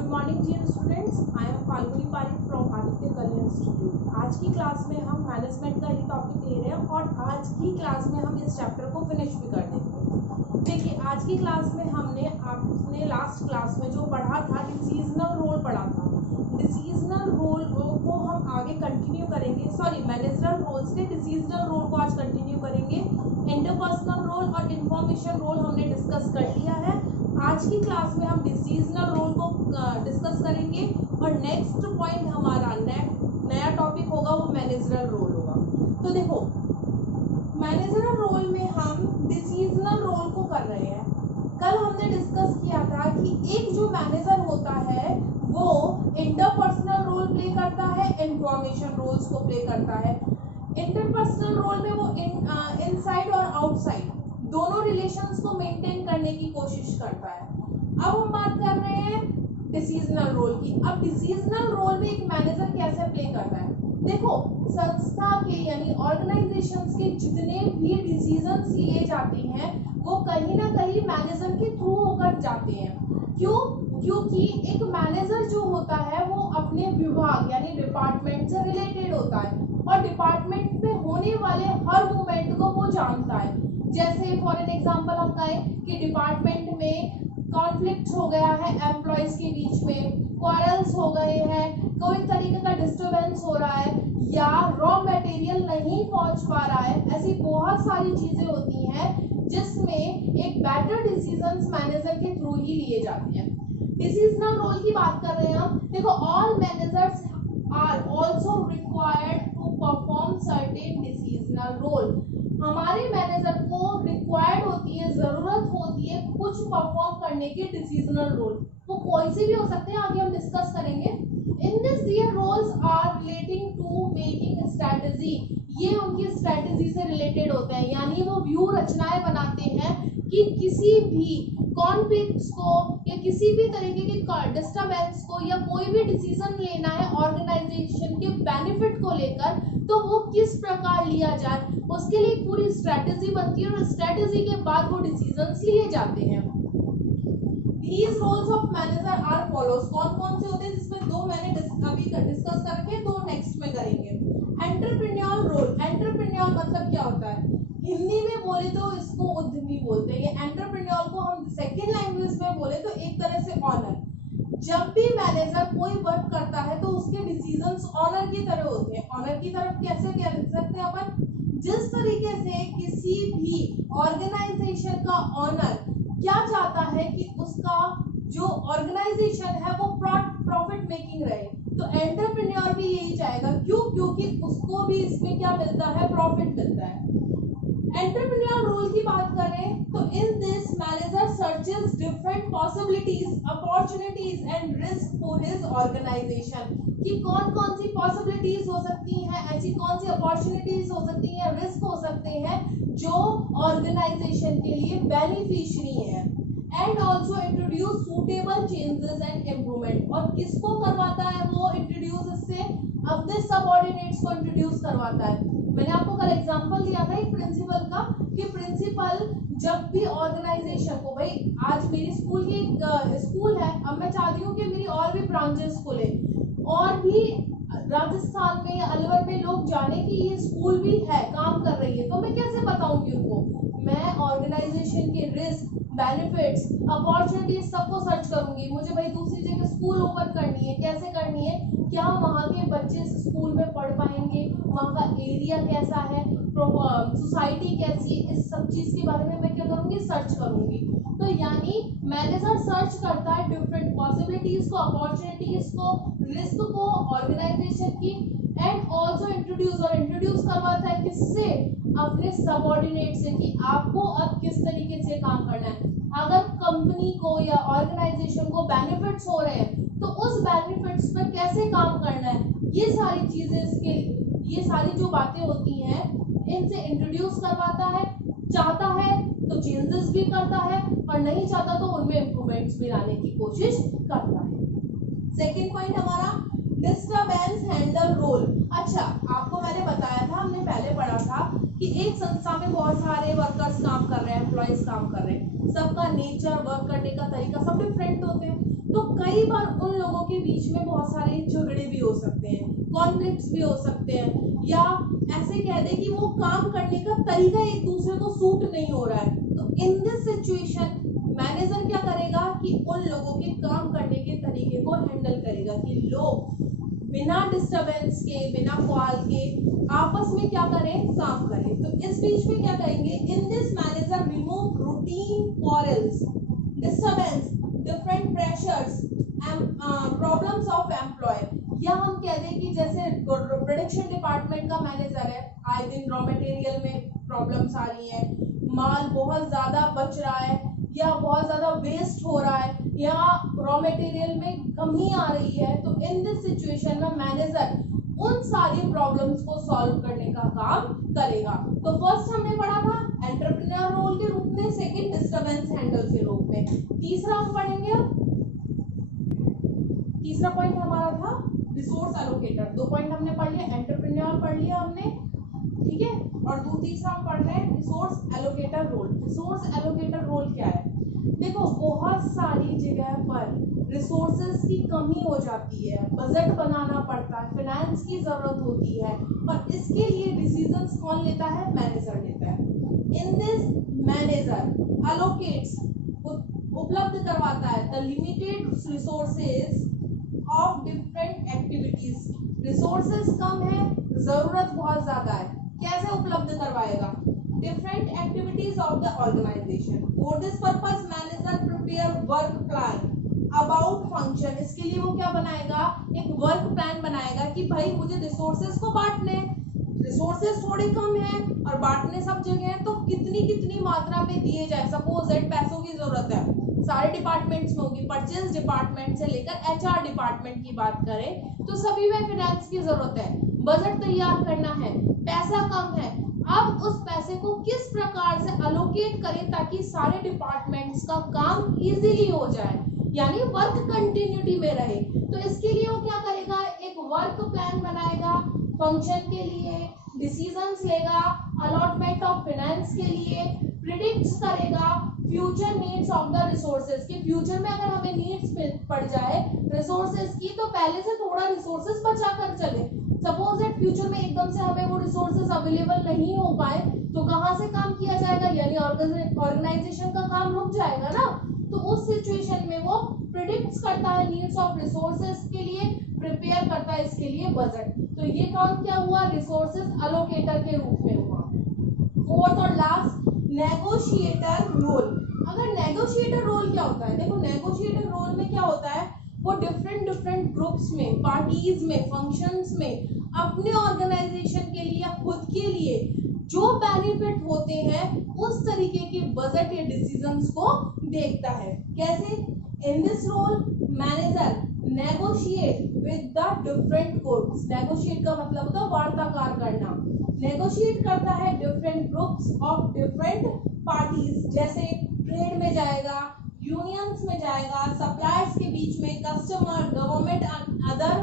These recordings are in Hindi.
Good morning dear students, I am Falguni Parikh from Aditya career institute. आज की क्लास में हम मैनेजमेंट का ही टॉपिक ले रहे हैं और आज की क्लास में हम इस चैप्टर को फिनिश भी कर देंगे। देखिए, आज की क्लास में हमने आपने लास्ट क्लास में जो पढ़ा था डिसीजनल रोल पढ़ा था। डिसीजनल रोल को हम आगे कंटिन्यू करेंगे, मैनेजरल रोल से डिसीजनल रोल को आज कंटिन्यू करेंगे। इंटरपर्सनल रोल और इंफॉर्मेशन रोल हमने डिस्कस कर लिया है। आज की क्लास में हम डिसीजनल रोल को डिस्कस करेंगे और नेक्स्ट पॉइंट हमारा नया टॉपिक होगा वो मैनेजरल रोल होगा। तो देखो, मैनेजरल रोल में हम डिसीजनल रोल को कर रहे हैं। कल हमने डिस्कस किया था कि एक जो मैनेजर होता है वो इंटरपर्सनल रोल प्ले करता है, इंफॉर्मेशन रोल्स को प्ले करता है। इंटरपर्सनल रोल में वो इनसाइड और आउटसाइड दोनों रिलेशंस को मेंटेन करने की कोशिश करता है। अब हम बात कर रहे हैं डिसीजनल रोल की। अब डिसीजनल रोल में एक मैनेजर कैसे प्ले करता है? देखो, संस्था के यानी ऑर्गेनाइजेशंस के जितने भी डिसीजंस लिए जाते हैं वो कहीं ना कहीं मैनेजर के थ्रू होकर जाते हैं। क्यों? क्योंकि एक मैनेजर जो होता है वो अपने विभाग यानी डिपार्टमेंट से रिलेटेड होता है और डिपार्टमेंट में होने वाले हर मूवमेंट को वो जानता है। जैसे फॉर एन एग्जांपल हम कहें कि डिपार्टमेंट में कॉन्फ्लिक्ट हो गया है एम्प्लॉयज के बीच में, क्वारल्स हो गए हैं, कोई तरीके का डिस्टरबेंस हो रहा है या रॉ मटेरियल नहीं पहुंच पा रहा है, ऐसी बहुत सारी चीजें होती हैं जिसमें एक बेटर डिसीजंस मैनेजर के थ्रू ही लिए जाते हैं। डिसीजनल रोल की बात कर रहे हैं हम। देखो, all managers are also required to perform certain decisional role. हमारे मैनेजर को रिक्वायर्ड होती है, जरूरत होती है कुछ परफॉर्म करने की डिसीजनल रोल। वो कोई सी भी हो सकते हैं, आगे हम डिस्कस करेंगे। In this their roles are relating to making strategy. ये उनकी स्ट्रेटजी से रिलेटेड होते हैं, यानी वो व्यू रचनाएं बनाते हैं कि किसी भी कॉन्फ्लिक्ट्स को या किसी भी तरीके के डिस्टरबेंस को या कोई भी डिसीजन लेना है ऑर्गेनाइजेशन के बेनिफिट को लेकर, तो वो किस प्रकार लिया जाए, उसके लिए एक पूरी स्ट्रेटजी बनती है और स्ट्रेटजी के बाद वो डिसीजंस लिए जाते हैं। These roles of manager are follows। कौन कौन से होते हैं? जिसमें दो मैंने अभी डिस्कस करके दो नेक्स्ट में करेंगे। Entrepreneur role. एंटरप्रेन्योर मतलब क्या होता है? हिंदी में बोले तो इसको उद्यमी बोलते हैं। ये एंटरप्रेन्योर को हम सेकेंड लैंग्वेज में बोले तो एक तरह से ऑनर। जब भी मैनेजर कोई वर्क करता है तो उसके डिसीजंस ऑनर की तरह होते हैं। ऑनर की तरफ कैसे कह सकते हैं अपन? जिस तरीके से किसी भी ऑर्गेनाइजेशन का ऑनर क्या चाहता है कि उसका जो ऑर्गेनाइजेशन है वो प्रॉफिट मेकिंग रहे, तो एंटरप्रेन्योर भी यही चाहेगा। क्यों? क्योंकि उसको भी इसमें क्या मिलता है? प्रॉफिट मिलता है। एंटरप्रेन्योर रोल की बात करें तो in this manager searches different possibilities, opportunities and risk for his organisation. कि कौन कौन सी पॉसिबिलिटीज हो सकती हैं, ऐसी कौन सी अपॉर्चुनिटीज हो सकती हैं, रिस्क हो सकते हैं जो ऑर्गेनाइजेशन के लिए बेनिफिशियरी है। And also introduce suitable changes and improvement. और किसको करवाता है वो इंट्रोड्यूस? इससे अपने सबऑर्डिनेट्स को इंट्रोड्यूस करवाता है। मैंने आपको कल एग्जांपल दिया था एक प्रिंसिपल का कि प्रिंसिपल जब भी ऑर्गेनाइजेशन को, भाई आज मेरी स्कूल की स्कूल है, अब मैं चाहती हूँ कि मेरी और भी ब्रांचेस खुले और भी राजस्थान में या अलवर में लोग जाने कि ये स्कूल भी है, काम कर रही है, तो मैं कैसे बताऊंगी उनको? मैं ऑर्गेनाइजेशन के रिस्क, बेनिफिट्स, अपॉर्चुनिटीज सबको सर्च करूंगी। मुझे भाई दूसरी जगह स्कूल ओपन करनी है, कैसे करनी है, क्या वहाँ के बच्चे इस स्कूल में पढ़ पाएंगे, वहाँ का एरिया कैसा है, सोसाइटी कैसी है, इस सब चीज के बारे में मैं क्या करूंगी? सर्च करूंगी। तो यानी मैनेजर सर्च करता है डिफरेंट पॉसिबिलिटीज को, अपॉर्चुनिटीज को, रिस्क को ऑर्गेनाइजेशन की, एंड ऑल्सो इंट्रोड्यूस करवाता है किससे? अपने सबऑर्डिनेट से कि आपको अब किस तरीके से काम करना है। अगर कंपनी को या ऑर्गेनाइजेशन को बेनिफिट्स हो रहे हैं तो उस बेनिफिट्स पर कैसे काम करना है, ये सारी चीजें ये सारी जो बातें होती हैं इनसे इंट्रोड्यूस करवाता है। चाहता है तो चेंजेस भी करता है और नहीं चाहता तो उनमें इंप्रूवमेंट्स भी लाने की कोशिश करता है। सेकेंड पॉइंट हमारा डिस्टरबेंस हैंडल रोल। अच्छा, आपको मैंने बताया था, हमने पहले पढ़ा था कि एक संस्था में बहुत सारे वर्कर्स काम कर रहे हैं, एम्प्लॉयज काम कर रहे हैं, सबका नेचर, वर्क करने का तरीका सब डिफरेंट होते हैं। तो कई बार उन लोगों के बीच में बहुत सारे झगड़े भी हो सकते हैं, कॉन्फ्लिक्ट्स भी हो सकते हैं, या ऐसे कह दे कि वो काम करने का तरीका एक दूसरे को सूट नहीं हो रहा है। तो इन दिस सिचुएशन मैनेजर क्या करेगा कि उन लोगों के काम करने के तरीके को हैंडल करेगा कि लोग बिना डिस्टरबेंस के, बिना कॉल के आपस में क्या करें, काम करें। तो इस बीच में क्या करेंगे, in this manager remove routine quarrels, disturbance, different pressures, problems of employ. या हम कह दें कि जैसे प्रोडक्शन डिपार्टमेंट का मैनेजर है, आए दिन रॉ मटेरियल में प्रॉब्लम्स आ रही है, माल बहुत ज्यादा बच रहा है या बहुत ज्यादा वेस्ट हो रहा है या रॉ मटेरियल में कमी आ रही है, तो इन दिस सिचुएशन में मैनेजर उन सारी प्रॉब्लम्स को सॉल्व करने का काम करेगा। तो फर्स्ट हमने पढ़ा था एंटरप्रेन्योर रोल के रूप में, सेकंड डिस्टरबेंस हैंडल के रूप में, तीसरा हम पढ़ेंगे। तीसरा पॉइंट हमारा था रिसोर्स एलोकेटर। 2 पॉइंट हमने पढ़ लिया, एंटरप्रेन्योर पढ़ लिया हमने, ठीक है, और तीसरा हम पढ़ रहे हैं resource allocator role. Resource allocator role क्या है? देखो बहुत सारी जगह पर रिसोर्सेज की कमी हो जाती है, बजट बनाना पड़ता है, फाइनेंस की जरूरत होती है, और इसके लिए डिसीजंस कौन लेता है? मैनेजर लेता है। इन दिस मैनेजर अलोकेट्स, उपलब्ध करवाता है the limited resources of different activities. Resources कम है, जरूरत बहुत ज्यादा है, कैसे उपलब्ध करवाएगा? Different activities of the organisation. For this purpose manager prepare work plan about function. इसके लिए वो क्या बनाएगा? एक वर्क प्लान बनाएगा कि भाई मुझे रिसोर्सेज को बांटने, रिसोर्सेज थोड़े कम हैं और बांटने सब जगह है, तो कितनी कितनी मात्रा में दिए जाए। सपोज एट पैसों की जरूरत है, सारे डिपार्टमेंट्स में होगी, परचेज डिपार्टमेंट से लेकर एचआर डिपार्टमेंट की बात करें तो सभी में फाइनेंस की जरूरत है, बजट तैयार करना है, पैसा कम है। अब उस पैसे को किस प्रकार से अलोकेट करें ताकि सारे डिपार्टमेंट्स का काम इजीली हो जाए, यानी वर्क कंटिन्यूटी में रहे। तो इसके लिए वो क्या करेगा? एक वर्क प्लान बनाएगा फंक्शन के लिए, डिसीजंस लेगा अलॉटमेंट ऑफ फाइनेंस के लिए, प्रिडिक्ट्स करेगा future needs of the resources कि फ्यूचर में अगर हमें नीड्स पड़ जाए रिसोर्सेज की तो पहले से थोड़ा रिसोर्सेज बचा कर चले। सपोज दैट फ्यूचर में एकदम से हमें वो रिसोर्सेज अवेलेबल नहीं हो पाए तो कहाँ से काम किया जाएगा, यानी ऑर्गेनाइजेशन का काम रुक जाएगा ना। तो उस सिचुएशन में वो प्रिडिक्ट्स करता है नीड्स ऑफ रिसोर्सेज के लिए, प्रिपेयर करता है इसके लिए बजट। तो ये काम क्या हुआ? रिसोर्सेज अलोकेटर के रूप में हुआ। फोर्थ और लास्ट नेगोशिएटर रोल। अगर नेगोशिएटर रोल क्या होता है? देखो नेगोशिएटर रोल में क्या होता है, वो डिफरेंट ग्रुप्स में, पार्टीज में, फंक्शंस में अपने ऑर्गेनाइजेशन के लिए, खुद के लिए जो बेनिफिट होते हैं उस तरीके के बजट या डिसीजंस को देखता है। कैसे? In this role manager negotiate with the different groups. Negotiate का मतलब होता है वार्ताकार करना। नेगोशिएट करता है different groups of different parties, जैसे ट्रेड में जाएगा, यूनियंस में जाएगा, सप्लायर्स के बीच में, customer, government and other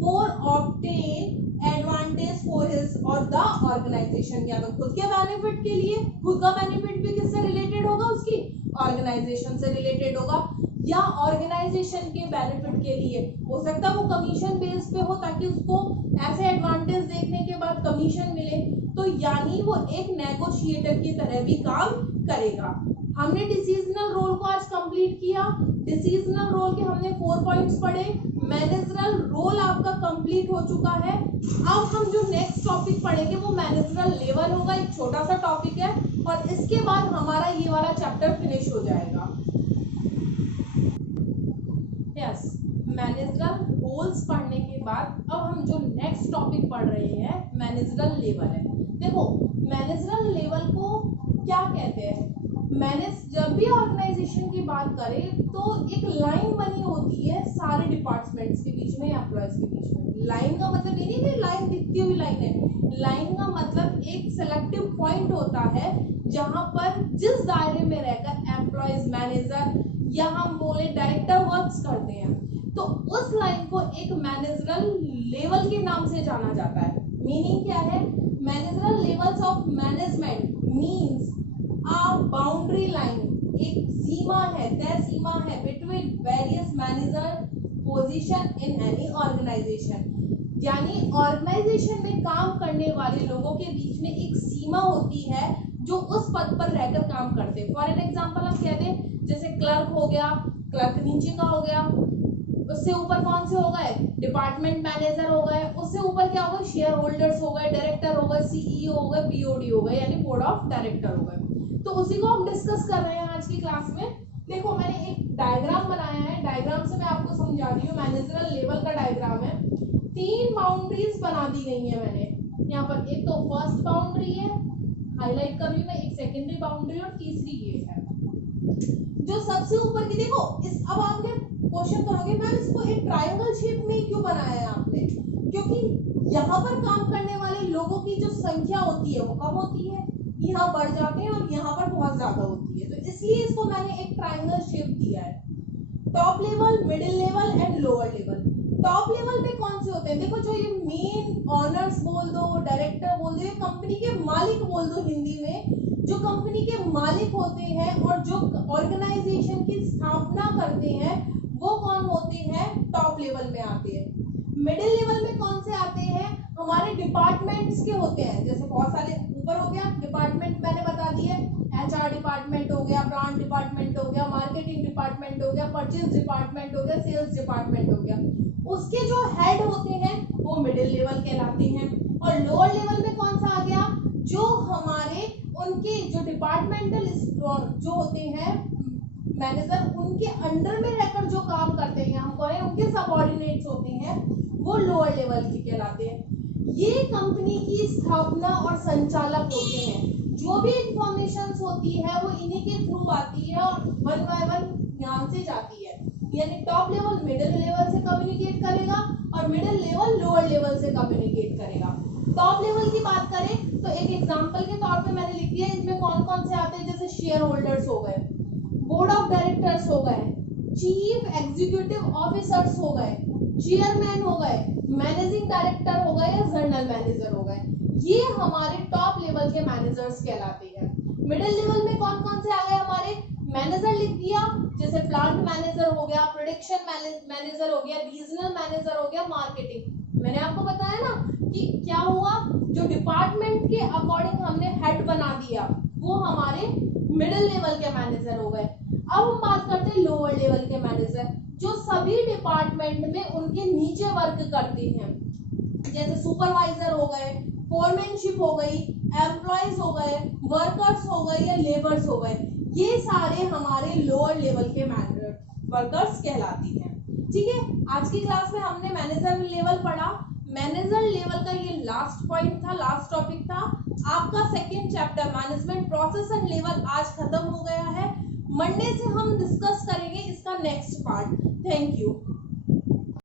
for obtain advantage for his और द ऑर्गेनाइजेशन। या तो खुद के बेनिफिट के लिए, खुद का बेनिफिट भी किससे रिलेटेड होगा? उसकी ऑर्गेनाइजेशन से रिलेटेड होगा, या ऑर्गेनाइजेशन के बेनिफिट के लिए हो सकता है वो कमीशन बेस पे हो ताकि उसको ऐसे एडवांटेज देखने के बाद कमीशन मिले। तो यानी वो एक नेगोशिएटर की तरह भी काम करेगा। हमने डिसीजनल रोल को आज कंप्लीट किया। डिसीजनल रोल के हमने 4 पॉइंट्स पढ़े। मैनेजरल रोल आपका कंप्लीट हो चुका है। अब हम जो नेक्स्ट टॉपिक पढ़ेंगे वो मैनेजरल लेवल होगा, एक छोटा सा टॉपिक है, और इसके बाद हमारा ये वाला चैप्टर फिनिश हो जाएगा। यस, मैनेजरल रोल्स पढ़ने के बाद अब हम जो नेक्स्ट टॉपिक पढ़ रहे हैं मैनेजरल लेवल है। देखो मैनेजरल लेवल को क्या कहते हैं? जब भी ऑर्गेनाइजेशन की बात करें तो एक लाइन बनी होती है सारे डिपार्टमेंट्स के बीच में, एम्प्लॉयज के बीच में। लाइन का मतलब ये नहीं कि लाइन दिखती हुई लाइन है। लाइन का मतलब एक सेलेक्टिव पॉइंट होता है जहां पर जिस दायरे में रहकर एम्प्लॉयज, मैनेजर या हम बोले डायरेक्टर वर्क्स करते हैं, तो उस लाइन को एक मैनेजरल लेवल के नाम से जाना जाता है। मीनिंग क्या है? Managerial levels of management means boundary line, एक सीमा है, तय सीमा है between with various manager position in any organisation, यानी ऑर्गेनाइजेशन में काम करने वाले लोगों के बीच में एक सीमा होती है जो उस पद पर रहकर काम करते हैं। फॉर एन एग्जांपल हम कहते हैं जैसे क्लर्क हो गया, क्लर्क नीचे का हो गया, उससे ऊपर कौन से हो गए, डिपार्टमेंट मैनेजर हो गए, उससे ऊपर क्या हो गए, शेयर होल्डर्स हो गए, डायरेक्टर हो गए, सीईओ हो गए, बीओडी हो गए, यानी बोर्ड ऑफ डायरेक्टर हो गए। तो उसी को हम डिस्कस कर रहे हैं आज की क्लास में। देखो मैंने एक डायग्राम बनाया है, डायग्राम से मैं आपको समझा रही हूँ, मैनेजरल लेवल का डायग्राम है। 3 बाउंड्रीज बना दी गई है मैंने यहाँ पर। एक तो फर्स्ट बाउंड्री है, हाईलाइट कर रही हूँ मैं, एक सेकेंडरी बाउंड्री और तीसरी ये है जो सबसे ऊपर की। देखो इस, अब आप क्वेश्चन करोगे मैम इसको एक ट्रायंगल शेप में क्यों बनाया है आपने, क्योंकि यहाँ पर काम करने वाले लोगों की जो संख्या होती है वो कम होती है, यहाँ बढ़ जाते हैं और यहाँ पर बहुत ज्यादा होती है, तो इसलिए इसको मैंने एक ट्रायंगल शेप दिया है। Top level, middle level and lower level. Top level में कौन से होते हैं, देखो जो ये मेन ऑनर्स बोल दो, डायरेक्टर बोल दो, कंपनी के मालिक बोल दो हिंदी में, जो कंपनी के मालिक होते हैं और जो ऑर्गेनाइजेशन की स्थापना करते हैं वो कौन होते हैं, टॉप लेवल में आते हैं। मिडिल लेवल में कौन से आते हैं, हमारे डिपार्टमेंट्स के होते हैं, जैसे बहुत सारे ऊपर हो गया डिपार्टमेंट मैंने बता दिए, एचआर डिपार्टमेंट हो गया, ब्रांड डिपार्टमेंट हो गया, मार्केटिंग डिपार्टमेंट हो गया, परचेज डिपार्टमेंट हो गया, सेल्स डिपार्टमेंट हो गया, उसके जो हेड होते हैं वो मिडिल लेवल कहलाते हैं। और लोअर लेवल में कौन सा आ गया, जो हमारे उनके जो डिपार्टमेंटल जो होते हैं मैनेजर, उनके अंडर में रहकर जो काम करते हैं, हम कहें उनके सबऑर्डिनेट्स होते हैं, वो लोअर लेवल के कहलाते हैं। ये कंपनी की स्थापना और संचालक होते हैं, जो भी इंफॉर्मेशन होती है वो इन्हीं के थ्रू आती है और 1 बाय 1 यहाँ से जाती है, यानी टॉप लेवल मिडिल लेवल से कम्युनिकेट करेगा और मिडिल लेवल लोअर लेवल से कम्युनिकेट करेगा। टॉप लेवल की बात करें तो एक एग्जांपल के तौर पे मैंने लिख दिया, इसमें कौन कौन से आते हैं, जैसे शेयर होल्डर्स हो गए, बोर्ड ऑफ डायरेक्टर्स हो गए, चीफ एग्जीक्यूटिव ऑफिसर्स हो गए, चेयरमैन हो गए, मैनेजिंग डायरेक्टर हो गए या जनरल मैनेजर हो गए, ये हमारे टॉप लेवल के मैनेजर्स कहलाते हैं। मिडिल लेवल में कौन कौन से आ गए, हमारे मैनेजर लिख दिया, जैसे प्लांट मैनेजर हो गया, प्रोडक्शन मैनेजर हो गया, रीजनल मैनेजर हो गया, मार्केटिंग। मैंने आपको बताया ना कि क्या हुआ, जो डिपार्टमेंट के अकॉर्डिंग हमने हेड बना दिया वो हमारे मिडिल लेवल के मैनेजर हो गए। अब हम बात करते हैं लोअर लेवल के मैनेजर, जो सभी डिपार्टमेंट में उनके नीचे वर्क करते हैं, जैसे सुपरवाइजर हो गए, फोरमैनशिप हो गई, एम्प्लॉयज हो गए, वर्कर्स हो गए या लेबर्स हो गए, ये सारे हमारे लोअर लेवल के मैनेजर वर्कर्स कहलाती हैं। ठीक है, आज की क्लास में हमने मैनेजर लेवल पढ़ा। मैनेजर लेवल का ये लास्ट पॉइंट था, लास्ट टॉपिक था। आपका second chapter management process and level आज खत्म हो गया है। मंडे से हम डिस्कस करेंगे इसका नेक्स्ट पार्ट। Thank you.